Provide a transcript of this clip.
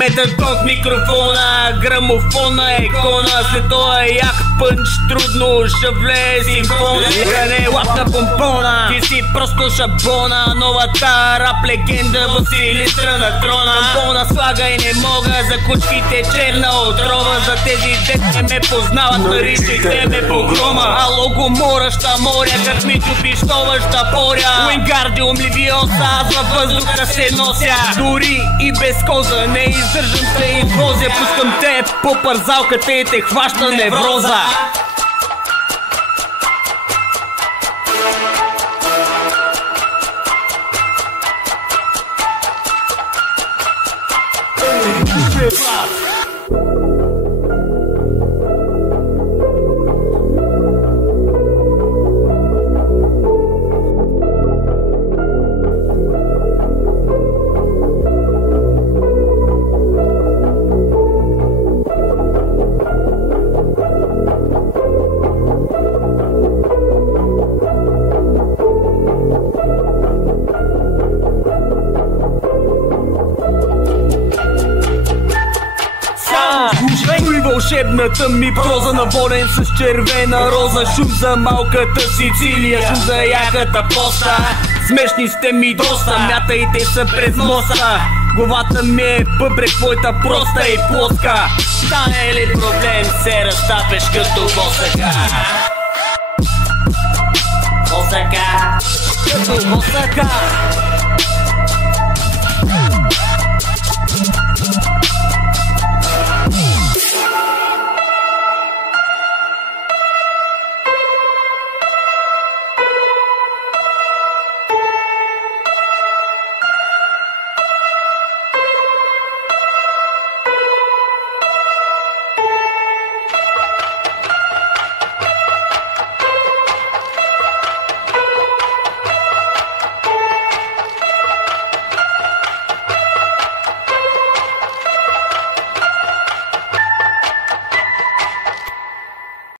Метадон в микрофона, грамофона е икона. След това як пънч трудно ще влезе симфона. Не лапна помпона, ти си просто шабона. Новата рап легенда Василистра на трона. Тампона слага и не мога, за кучките черна отрова. За тези дете ме познават, наричайте ме погрома. Ало гомораща моря, как ми чупищоваща поря. Уингардиум ливиоса, аз във въздуха се нося. Дори и без коза не издържам се и возя. Пускам те по парзалката и те хваща невроза. Слушай вълшебната ми проза, наволен с червена роза. Шум за малката Сицилия, шум за яката поста. Смешни сте ми доста, мятайте се през моста. Главата ми е бъбрек, твоята проста и плоска. Стане ли проблем, се разтапеш като босака. Босака, като босака.